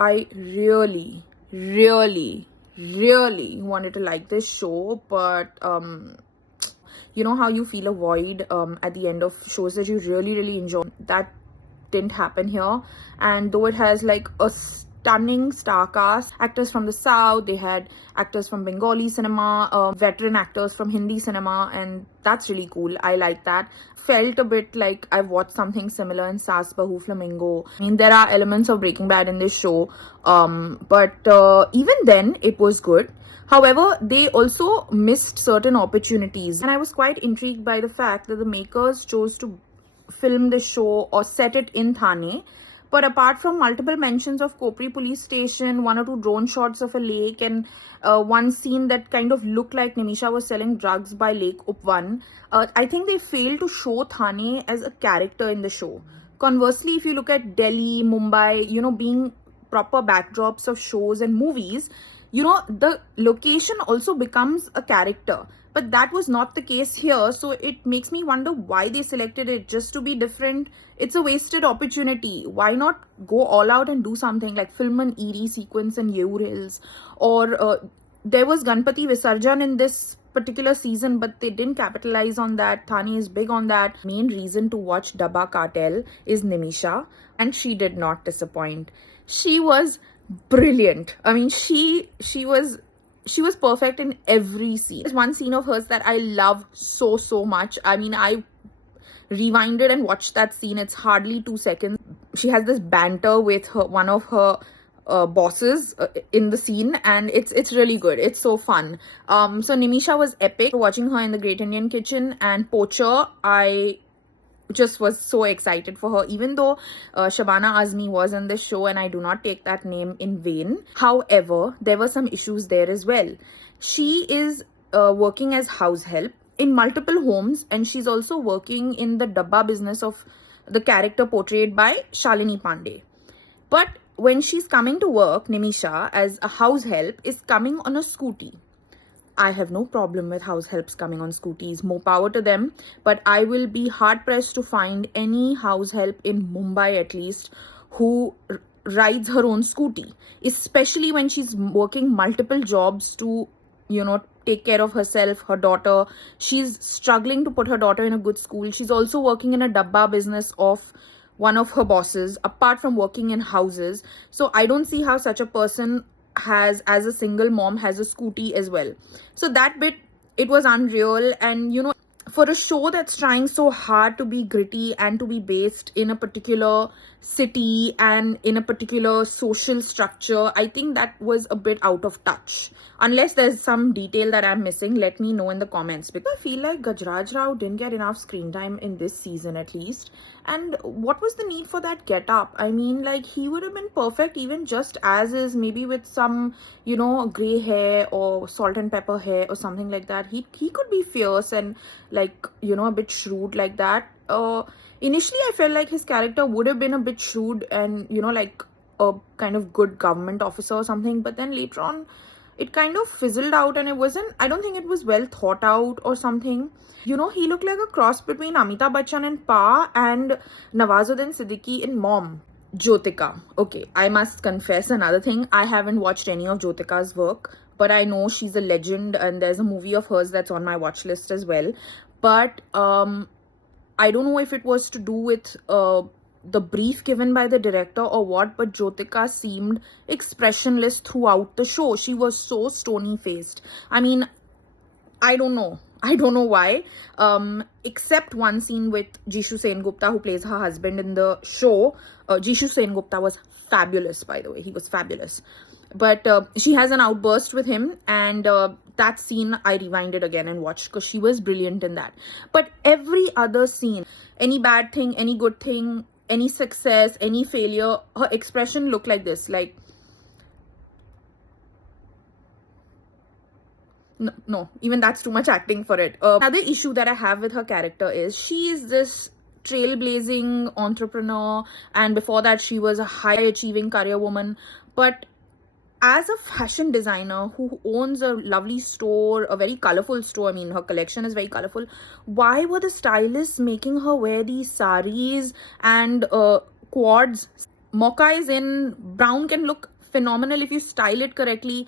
I really wanted to like this show, but you know how you feel a void at the end of shows that you really enjoy? That didn't happen here. And though it has like a stunning star cast, actors from the south, they had actors from Bengali cinema, veteran actors from Hindi cinema, and that's really cool. I like that. Felt a bit like I've watched something similar in Saas Bahu Flamingo. I mean, there are elements of Breaking Bad in this show, but even then it was good. However, they also missed certain opportunities, and I was quite intrigued by the fact that the makers chose to film the show or set it in Thane. But apart from multiple mentions of Kopri police station, one or two drone shots of a lake, and one scene that kind of looked like Nimisha was selling drugs by Lake Upwan, I think they failed to show Thane as a character in the show. Conversely, if you look at Delhi, Mumbai, being proper backdrops of shows and movies, the location also becomes a character. But that was not the case here, so it makes me wonder why they selected it just to be different. It's a wasted opportunity. Why not go all out and do something like film an eerie sequence in Yeur Hills? Or there was Ganpati Visarjan in this particular season, but they didn't capitalize on that. Thane is big on that. Main reason to watch Dabba Cartel is Nimisha, and she did not disappoint. She was brilliant. I mean, she was perfect in every scene. There's one scene of hers that I love so much. I mean, I rewinded and watched that scene. It's hardly 2 seconds. She has this banter with one of her bosses in the scene, and it's really good. It's so fun. So Nimisha was epic. Watching her in the Great Indian Kitchen and Poacher, I just was so excited for her, even though Shabana Azmi was in this show, and I do not take that name in vain. However, there were some issues there as well. She is working as house help in multiple homes, and she's also working in the dabba business of the character portrayed by Shalini Pandey. But when she's coming to work, Nimisha, as a house help, is coming on a scooty. I have no problem with house helps coming on scooties. More power to them. But I will be hard-pressed to find any house help in Mumbai, at least, who rides her own scooty. Especially when she's working multiple jobs to, take care of herself, her daughter. She's struggling to put her daughter in a good school. She's also working in a dabba business of one of her bosses, apart from working in houses. So I don't see how such a person as a single mom, has a scooty as well. So that bit, it was unreal. And for a show that's trying so hard to be gritty and to be based in a particular city and in a particular social structure, I think that was a bit out of touch. Unless there's some detail that I'm missing, let me know in the comments, because I feel like Gajraj Rao didn't get enough screen time in this season at least. And what was the need for that get up? I mean, like, he would have been perfect even just as is, maybe with some gray hair or salt and pepper hair or something like that. He could be fierce and like a bit shrewd like that. Initially I felt like his character would have been a bit shrewd and like a kind of good government officer or something, but then later on it kind of fizzled out, and I don't think it was well thought out or something. He looked like a cross between Amitabh Bachchan in Pa and Nawazuddin Siddiqui in Mom. Jyothika. Okay, I must confess another thing. I haven't watched any of Jyothika's work, but I know she's a legend, and there's a movie of hers that's on my watch list as well. But I don't know if it was to do with the brief given by the director or what, but Jyothika seemed expressionless throughout the show. She was so stony-faced. I mean, I don't know why. Except one scene with Jisshu Sengupta, who plays her husband in the show. Jisshu Sengupta was fabulous, by the way. He was fabulous. But she has an outburst with him, and that scene I rewinded again and watched because she was brilliant in that. But every other scene, any bad thing, any good thing, any success, any failure, her expression looked like this, like, no, even that's too much acting for it. Another issue that I have with her character is she is this trailblazing entrepreneur, and before that she was a high achieving career woman. But as a fashion designer who owns a lovely store, a very colorful store, I mean, her collection is very colorful, why were the stylists making her wear these saris and quads? mocha is in, brown can look phenomenal if you style it correctly.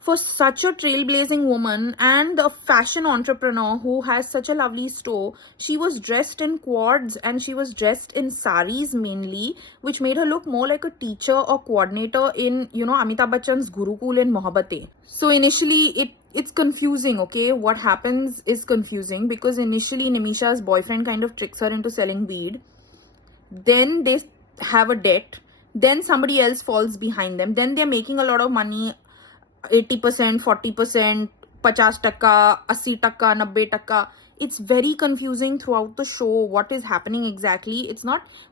For such a trailblazing woman and a fashion entrepreneur who has such a lovely store, she was dressed in quads and she was dressed in saris mainly, which made her look more like a teacher or coordinator in, Amitabh Bachchan's Gurukul and Mohabbatein. So initially it's confusing, okay? What happens is confusing because initially Nimisha's boyfriend kind of tricks her into selling weed. Then they have a debt. Then somebody else falls behind them. Then they're making a lot of money, 80%, 40%, 50%, 80%, 90%. It's very confusing throughout the show what is happening exactly.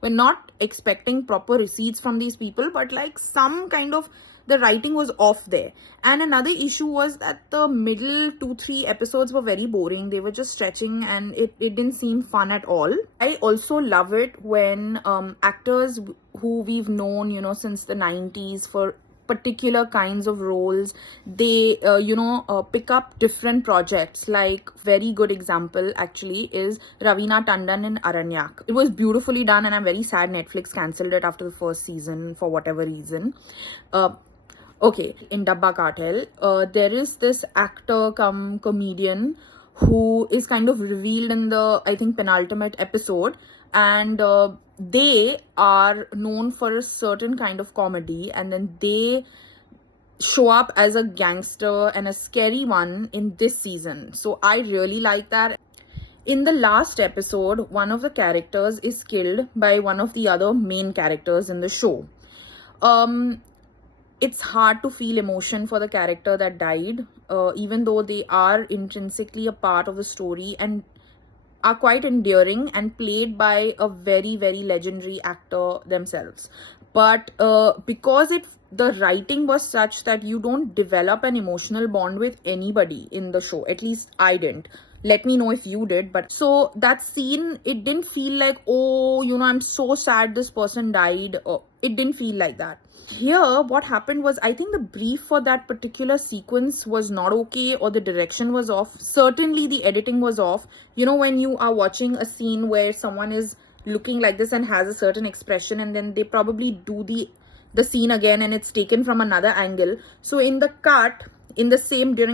We're not expecting proper receipts from these people, but like some kind of the writing was off there. And another issue was that the middle 2-3 episodes were very boring. They were just stretching and it didn't seem fun at all. I also love it when actors who we've known, since the 90s for particular kinds of roles, they pick up different projects. Like, very good example actually is Raveena Tandon in Aranyak. It was beautifully done and I'm very sad Netflix cancelled it after the first season for whatever reason. Okay, in Dabba Cartel, there is this actor come comedian who is kind of revealed in the, I think, penultimate episode, and they are known for a certain kind of comedy, and then they show up as a gangster and a scary one in this season. So I really like that. In the last episode, one of the characters is killed by one of the other main characters in the show. It's hard to feel emotion for the character that died, even though they are intrinsically a part of the story and are quite endearing and played by a very, very legendary actor themselves. But because the writing was such that you don't develop an emotional bond with anybody in the show, at least I didn't. Let me know if you did. But so that scene, it didn't feel like, oh, I'm so sad this person died. It didn't feel like that. Here, what happened was, I think the brief for that particular sequence was not okay, or the direction was off. Certainly the editing was off. When you are watching a scene where someone is looking like this and has a certain expression, and then they probably do the scene again and it's taken from another angle. So in the cut, during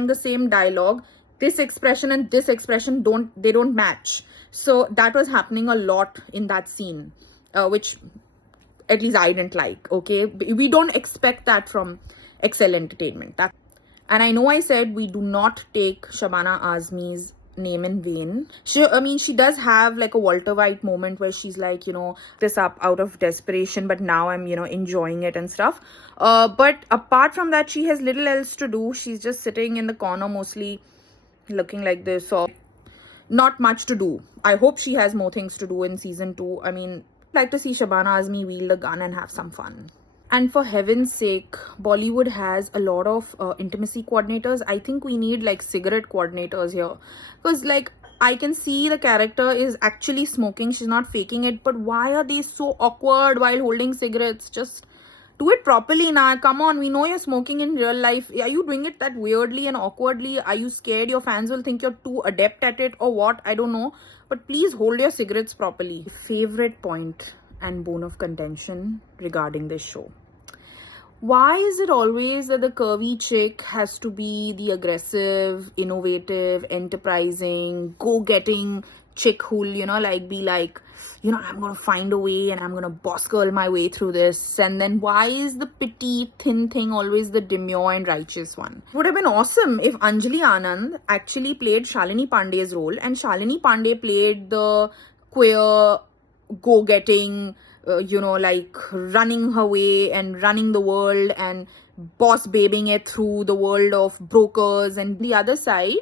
the same dialogue, this expression and this expression don't match. So that was happening a lot in that scene, which at least I didn't like, okay? We don't expect that from Excel Entertainment. And I know I said we do not take Shabana Azmi's name in vain. She does have like a Walter White moment where she's like, this up out of desperation, but now I'm, enjoying it and stuff. But apart from that, she has little else to do. She's just sitting in the corner mostly looking like this, or not much to do. I hope she has more things to do in season 2. Like to see Shabana Azmi wield a gun and have some fun. And for heaven's sake, Bollywood has a lot of intimacy coordinators. I think we need like cigarette coordinators here. Because like, I can see the character is actually smoking. She's not faking it. But why are they so awkward while holding cigarettes? Just do it properly now. Come on, we know you're smoking in real life. Are you doing it that weirdly and awkwardly? Are you scared your fans will think you're too adept at it or what? I don't know. But please hold your cigarettes properly. Favorite point and bone of contention regarding this show. Why is it always that the curvy chick has to be the aggressive, innovative, enterprising, go-getting chick who'll, be like, I'm gonna find a way and I'm gonna boss girl my way through this. And then why is the petite, thin thing always the demure and righteous one? It would have been awesome if Anjali Anand actually played Shalini Pandey's role and Shalini Pandey played the queer, go-getting, running her way and running the world and boss babing it through the world of brokers. And the other side,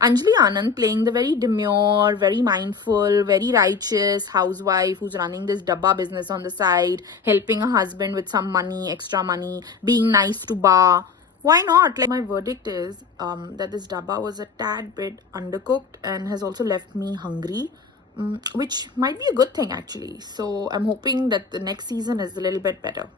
Anjali Anand playing the very demure, very mindful, very righteous housewife who's running this dabba business on the side, helping her husband with some money, extra money, being nice to Ba. Why not? Like, my verdict is that this dabba was a tad bit undercooked and has also left me hungry, which might be a good thing actually. So I'm hoping that the next season is a little bit better.